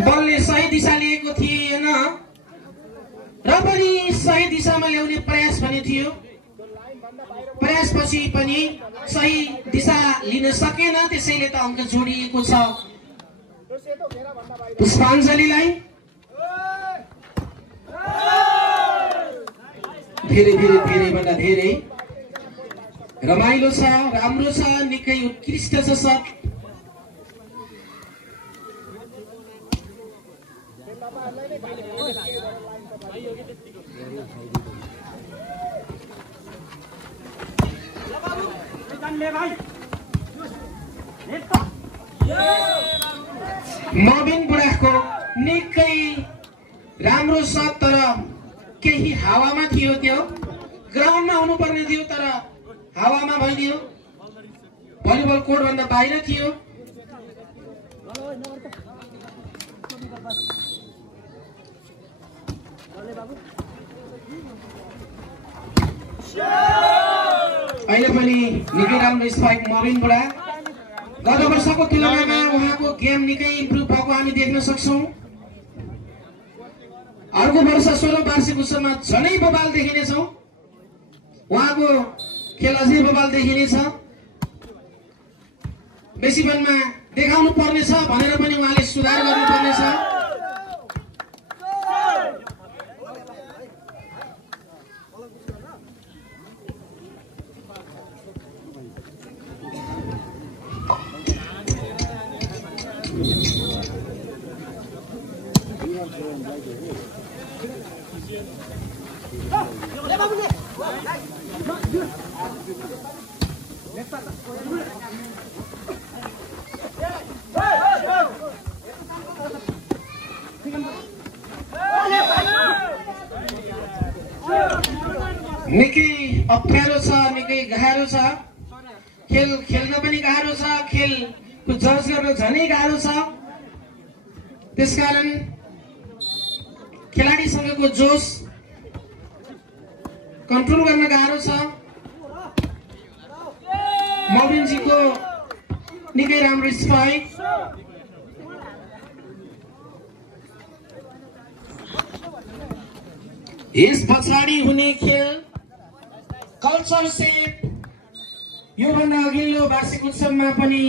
बलले सही दिशा लिएको थिएन र पनि सही दिशामा ल्याउने प्रयास पनि थियो। प्रयासपछि पनि सही दिशा लिन सकेन, त्यसैले त अङ्क जोडिएको छ पुष्पाञ्जलीलाई। धेरै भन्दा धेरै रमाइलो छ, राम्रो छ, निकै उत्कृष्ट छ सट। मोबिन बुढाको निकै राम्रो सट, तर केही हावामा थियो, त्यो ग्राउन्डमा हुनुपर्ने थियो तर हावामा भइदियो। भलिबल कोर्ट भन्दा बाहिर थियो। अहिले पनि निकै राम्रो स्पाइक मोबिन बुढा। गत वर्षको तुलनामा उहाँको गेम निकै इम्प्रुभ भएको हामी देख्न सक्छौं। अर्को वर्ष 16 वार्षिक उत्सवमा झनै बबाल देखिनेछौं। उहाँको खेल अझै बबाल देखिनेछ। बेसी बलमा देखाउनु पर्नेछ भनेर पनि उहाँले सुधार गर्नु पर्नेछ। निकै अप्ठ्यारो छ, निकै गाह्रो छ। खेल खेल्न पनि गाह्रो छ, खेलको जज गर्न झनै गाह्रो छ। त्यसकारण खेलाडीसँगको जोश कन्ट्रोल गर्न गाह्रो छ। मोबिनजीको निकै राम्रो स्पाइक। यस पछाडि हुने खेल कल्चर सेट योभन्दा अघिल्लो वार्षिक उत्सवमा पनि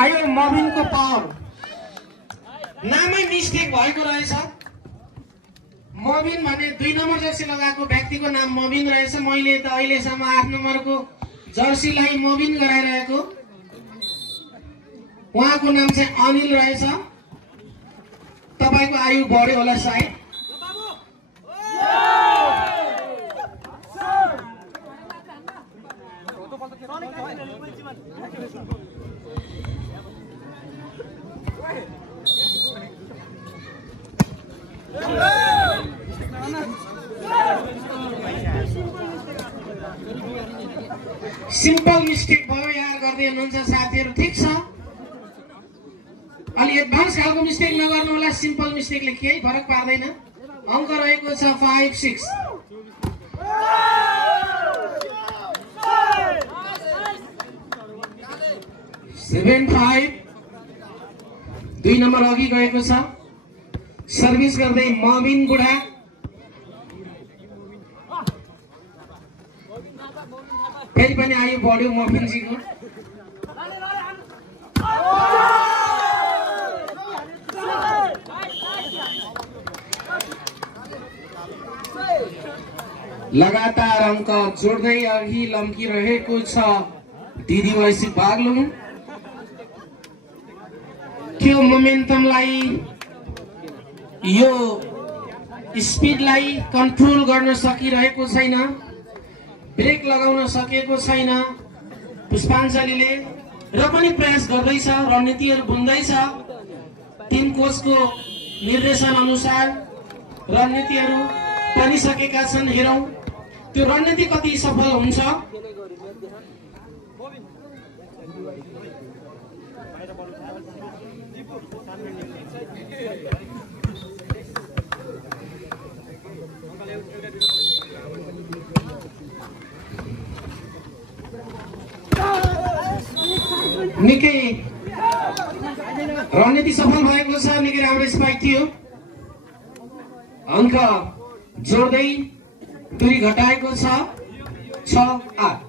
आयो मोबिनको पावर। नामै मिस्टेक भएको रहेछ। मोबिन भन्ने 2 नम्बर जर्सी लगाएको व्यक्तिको नाम मोबिन रहेछ। मैले त अहिलेसम्म 8 नम्बरको जर्सीलाई मोबिन गराइरहेको। उहाँको नाम चाहिँ अनिल रहेछ। तपाईको आयु बढ्यो होला सायद। सिम्पल मिस्टेक भयो यार, गर्दै हुनुहुन्छ साथीहरु। ठीक छ, अलि एडभान्स खालको मिस्टेक नगर्नु होला। सिम्पल मिस्टेकले केही फरक पार्दैन। अङ्क रहेको छ 5-6। 7-5। 2 नम्बर अघि गएको छ। सर्भिस गर्दै मोबिन बुढा। फेरि पनि आयु बढ्यो मोबिनजीको। लगातार अङ्क जोड्दै अघि लम्किरहेको छ दिदी वैसी बागलुङ। त्यो मोमेन्टमलाई, यो स्पिडलाई कन्ट्रोल गर्न सकिरहेको छैन, ब्रेक लगाउन सकेको छैन पुष्पाञ्जलीले। र पनि प्रयास गर्दैछ, रणनीतिहरू बुन्दैछ। टिम कोचको निर्देशन अनुसार रणनीतिहरू बनिसकेका छन्। हेरौं त्यो रणनीति कति सफल हुन्छ। निकै रणनीति सफल भएको छ। निकै राम्रो स्पाइक थियो। अङ्क जोड्दै दूरी घटाएको छ 6-8।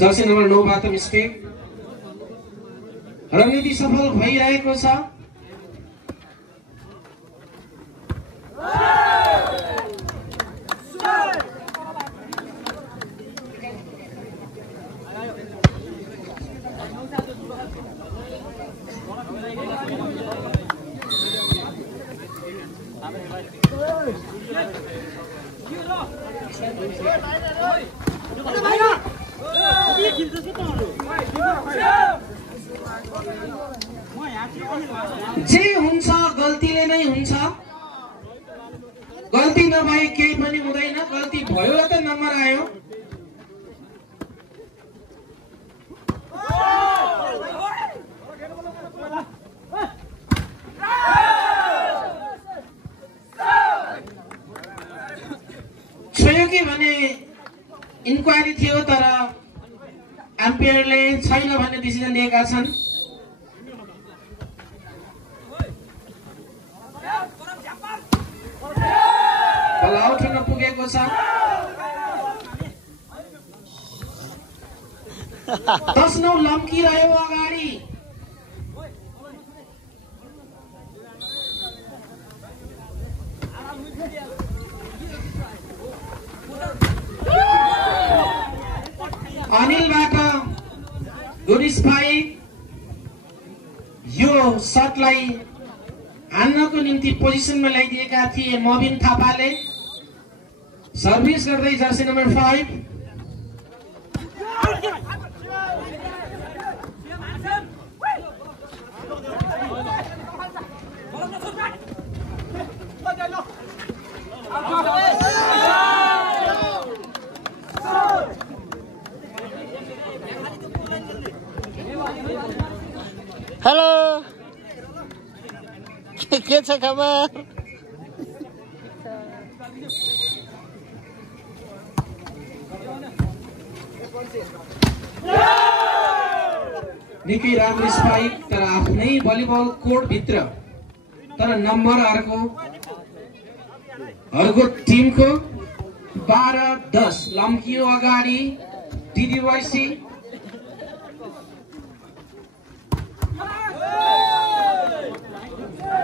जर्सी नम्बर 9 बाट मिस्टेक। रणनीति सफल भइरहेको छ। जे हुन्छ गल्तीले नै हुन्छ। गल्ती नभए केही पनि हुँदैन। गल्ती भयो र त नम्बर आयो। सहयोगी भने इन्क्वायरी थियो तर एम्पायरले छैन भन्ने डिसिजन लिएका छन्। बल आउट हुन पुगेको छ। 10-9 लम्किरह्यो अगाडि। अनिलबाट गुड स्पाइक। यो शटलाई हान्नको निम्ति पोजिसनमा ल्याइदिएका थिए मोबिन थापाले। सर्भिस गर्दै जर्सी नम्बर 5। हेलो के छ खबर? निकै राम्रो स्पाइक तर आफ्नै भलिबल कोर्ट भित्र। तर नम्बर अर्को टिमको 12-10 लम्कियो अगाडि डिडिवाइसी।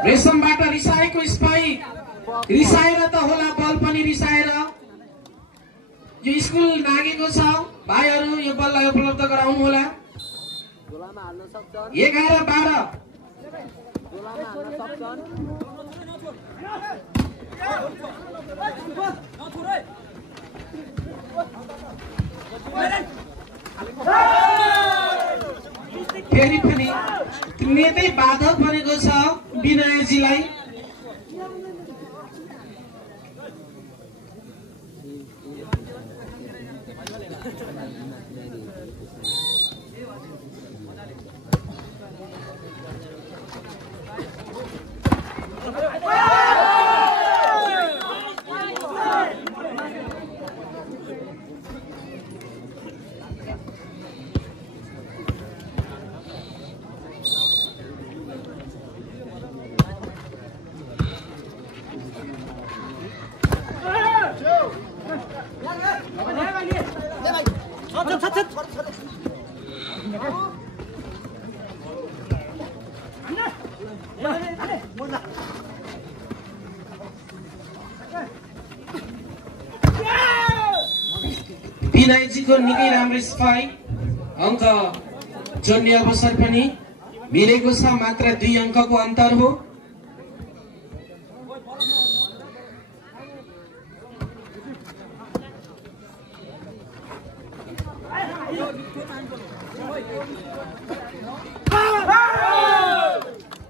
रेशमबाट रिसाएको स्पाइक। रिसाएर त होला बल पनि रिसाएर। यो स्कुल नागेको छ। भाइहरू यो बललाई उपलब्ध गराउनु होला। 11-12 फेरि पनि नेतै बाधक बनेको छ विनयजीलाई। विनयजीको निकै राम्रो स्पाइक। अङ्क जोड्ने अवसर पनि मिलेको छ, मात्र 2 अङ्कको अन्तर हो।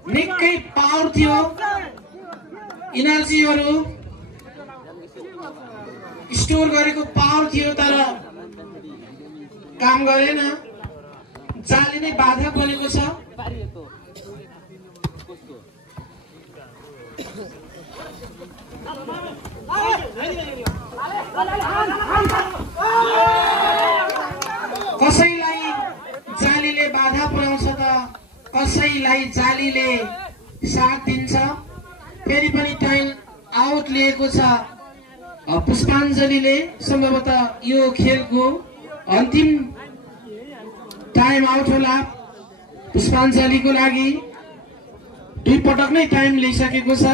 निकै पावर थियो, इनर्जीहरू स्टोर गरेको पावर थियो, तर काम गरेन। जाली नै बाधा बनेको छ। कसैलाई जालीले बाधा पुर्याउँछ त कसैलाई जालीले साथ दिन्छ। फेरि पनि टाइम आउट लिएको छ पुष्पाञ्जलीले। सम्भवतः यो खेलको अन्तिम टाइम आउट होला पुष्पाञ्जलीको लागि। 2 पटक नै टाइम लिइसकेको छ।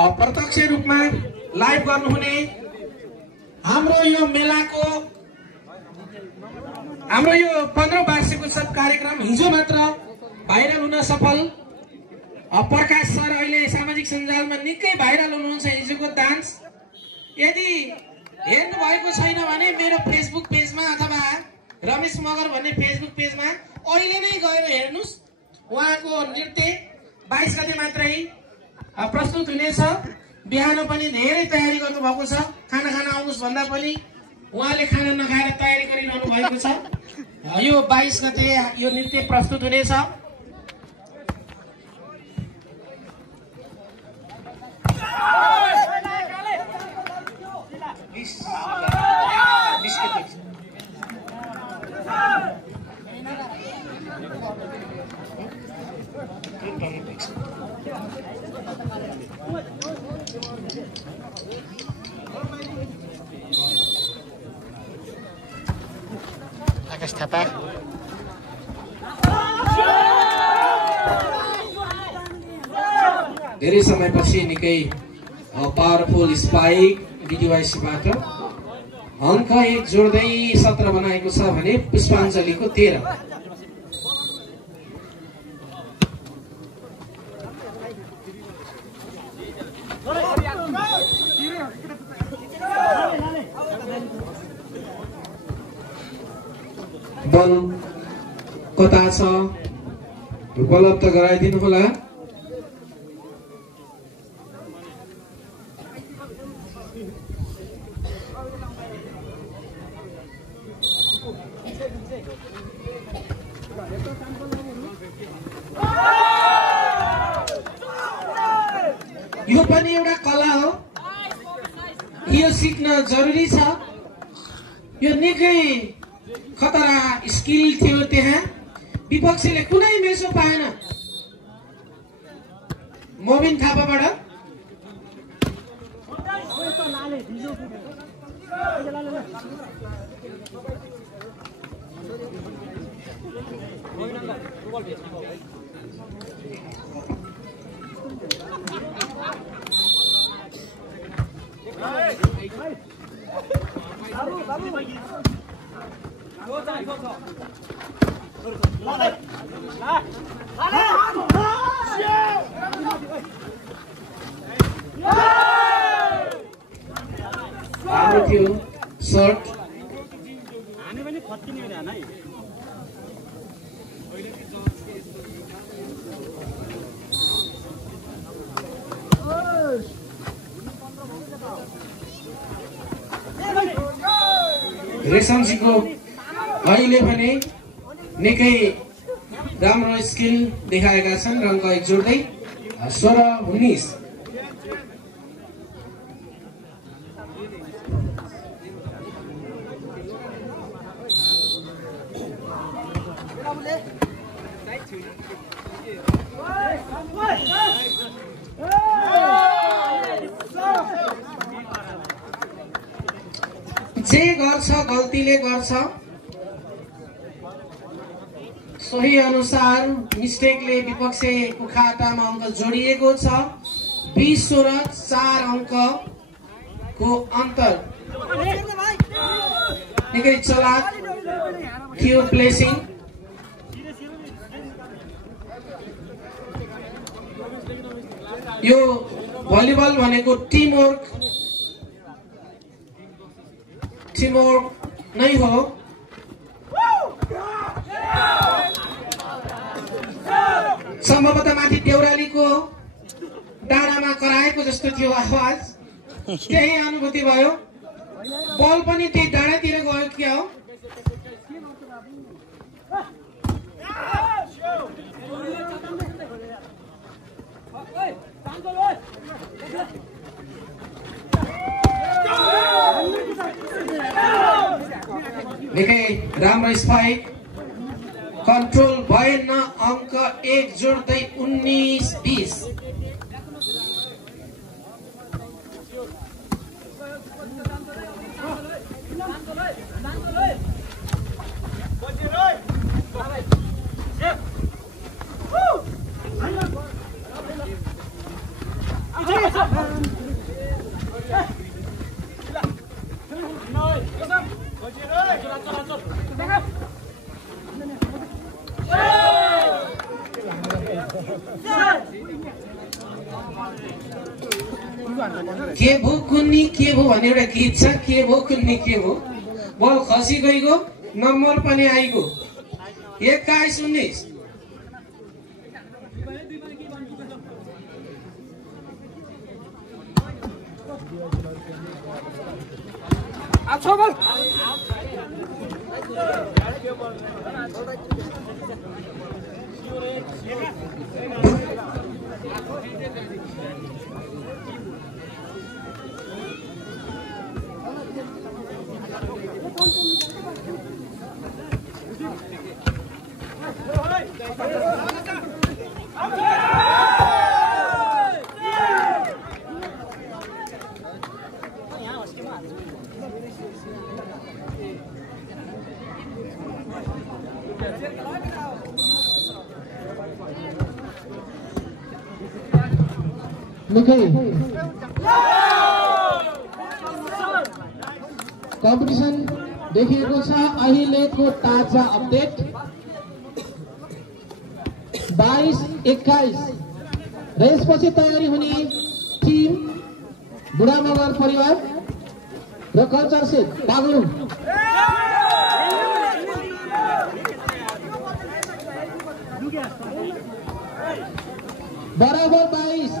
अप्रत्यक्ष रूपमा लाइभ गर्नुहुने हाम्रो यो मेलाको हाम्रो यो 15 वार्षिकोत्सव कार्यक्रम हिजो मात्र भाइरल हुन सफल। प्रकाश सर अहिले सामाजिक सञ्जालमा निकै भाइरल हुनुहुन्छ हिजोको डान्स। यदि हेर्नु भएको छैन भने मेरो फेसबुक पेजमा अथवा रमेश मगर भन्ने फेसबुक पेजमा अहिले नै गएर हेर्नुस्। उहाँको नृत्य 22 गते मात्रै प्रस्तुत हुनेछ। बिहान पनि धेरै तयारी गर्नुभएको छ। खाना खान आउनुस् भन्दा पनि उहाँले खाना नखाएर तयारी गरिरहनु भएको छ। यो 22 गते यो नृत्य प्रस्तुत हुनेछ। आकाश थापा धेरै समयपछि निकै पावरफुल स्पाइक डिडिवाइसीबाट अङ्क 1 जोड्दै 17 बनाएको छ भने पुष्पाञ्जलीको 13। बल कता छ उपलब्ध गराइदिनु होला। यो पनि एउटा कला हो, यो सिक्न जरुरी छ। यो निकै खतरा स्किल थियो। त्यहाँ विपक्षीले कुनै मेसो पाएन मोबिन थापाबाट। शर्ट रेशमजीको अहिले भने निकै राम्रो स्किल देखाएका छन्। रङ्क 1 जोड्दै 16-19। जे गर्छ गल्तीले गर्छ, सोही अनुसार मिस्टेकले विपक्षीको खातामा अङ्क जोडिएको छ। 20 र 4 अङ्कको अन्तर। निकै चलाक थियो प्लेसिङ। यो भलिबल भनेको टिमवर्क नै हो। सम्भवतः माथि देउरालीको डाँडामा कराएको जस्तो थियो आवाज, त्यही अनुभूति भयो। बल पनि त्यही डाँडातिर गयो क्या हो? निकै राम्रो स्पाइक, कन्ट्रोल भएन। अङ्क 1 जोड्दै 19-20। के भो कुन्नी के भो भन्ने एउटा गीत छ। के भो कुन्नी के भो, बल खसी गइगयो, नम्बर पनि आइगयो। 21-19। अच्छा बल निकै कम्पिटिसन देखिएको छ। अहिलेको ताजा अपडेट 22-21 र यसपछि तयारी हुने टिम बुढा मगर परिवार र कल्चर सेट बागलुङ। बराबर 22।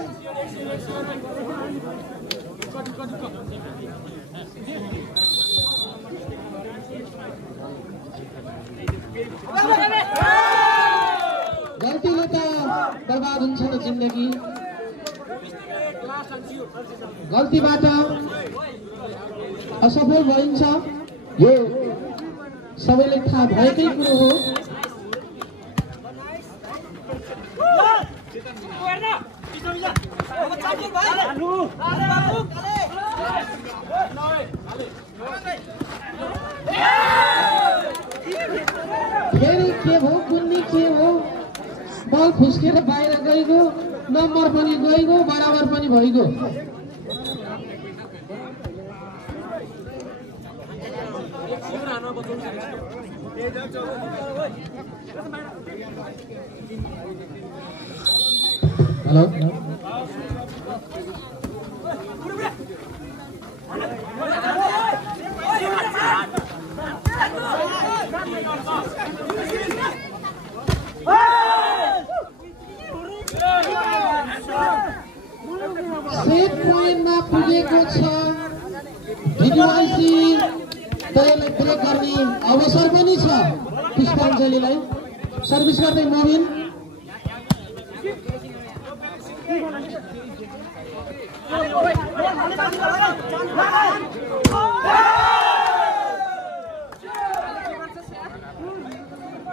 गल्तीले त बर्बाद हुन्छ नि जिन्दगी। गल्तीबाट असफल भइन्छ, यो सबैले थाहा भएकै कुरो हो। फेरि के हो कुन्नी के हो, बल फुस्केर बाहिर गइगयो, नम्बर पनि गइगयो, बराबर पनि भइगयो। हेलो सेट पोइन्टमा पुगेको छ। भिडियोआइसी त्यसलाई ब्रेक गर्ने अवसर पनि छ। पुष्पाञ्जलीलाई सर्भिस गर्दै मोबिन।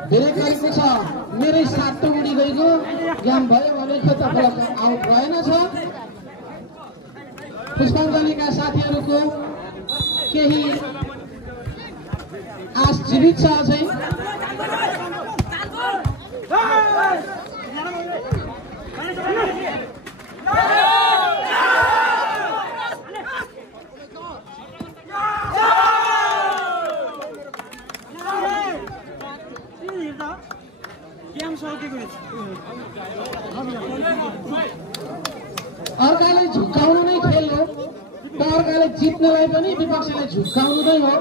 ब्रेक गरेको छ। मेरै सात उडी गएको ज्ञान भयो भनेको तपाईँलाई आउट भएन छ। पुष्पाञ्जलीका साथीहरूको केही आश जीवित छ अझै। अर्काले झुक्काउनु नै खेल हो र अर्काले जित्नलाई पनि विपक्षले झुक्काउनु नै हो।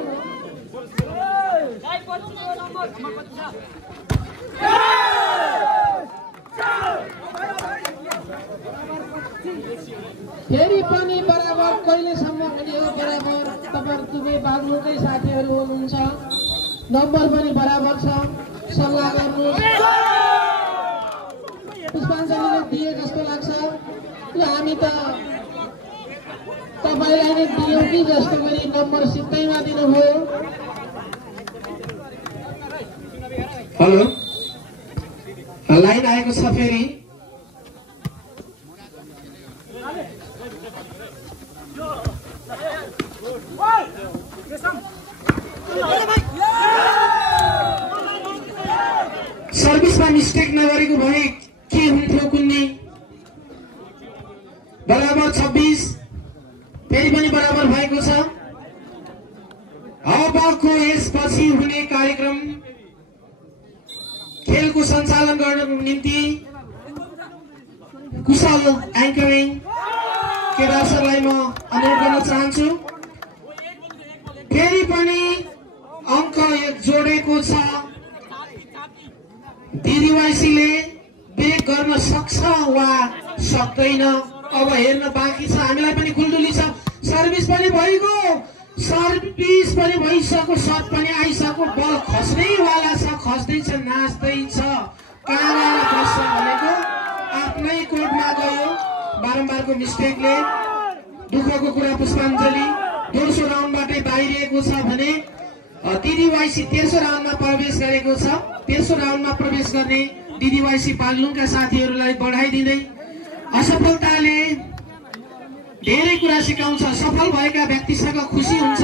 फेरि पनि बराबर कहिलेसम्म हुने हो बराबर? तपाईहरु दुवै बागलुङकै साथीहरु हुनुहुन्छ, नम्बर पनि बराबर छ, सल्लाह गर्नुहोस्। पुष्पाञ्जलीले दिए जस्तो लाग्छ ल हामी त तपाईलाई नै दियौँ कि जस्तो गरी नम्बर सिधैमा दिनुभयो। हेलो लाइन आएको छ फेरि। सर्भिसमा मिस्टेक नगरेको भए के हुन्थ्यो कुन्नी? बराबर 26 फेरि पनि बराबर भएको छ। अबको यसपछि हुने कार्यक्रम खेलको सञ्चालन गर्नको निम्ति कुशल एङ्करिङ केदार सरलाई म अनुरोध गर्न चाहन्छु। फेरि पनि अङ्क जोडेको छ। दिदीवाइसीले ब्रेक गर्न सक्छ वा सक्दैन अब हेर्न बाँकी छ। हामीलाई पनि खुल्दुली छ। सर्भिस पनि भइगयो, सर्भिस पनि भइसक्यो, सर्ट पनि आइसक्यो, बल खस्नैवाला छ, खस्दैछ, नाच्दैछ। कहाँबाट खस्छ भनेको आफ्नै कोर्टमा गयो। बारम्बारको मिस्टेकले दुःखको कुरा पुष्पाञ्जली दोस्रो राउन्डबाटै बाहिरिएको छ भने दिदीवाइसी तेस्रो राउन्डमा प्रवेश गरेको छ। तेस्रो राउन्डमा प्रवेश गर्ने दिदीवाइसी बागलुङका साथीहरूलाई बधाई दिँदै असफलताले धेरै कुरा सिकाउँछ। सफल भएका व्यक्तिसँग खुसी हुन्छ,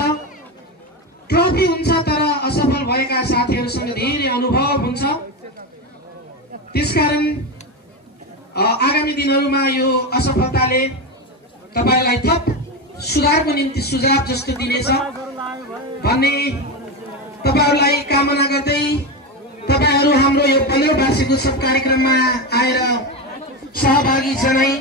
ट्रफी हुन्छ, तर असफल भएका साथीहरूसँग धेरै अनुभव हुन्छ। त्यसकारण आगामी दिनहरूमा यो असफलताले तपाईलाई थप सुधारको निम्ति सुझाव जस्तो दिनेछ भन्ने तपाईहरूलाई कामना गर्दै तपाईहरू हाम्रो यो 15औं वार्षिक उत्सव कार्यक्रममा आएर सहभागी जनाई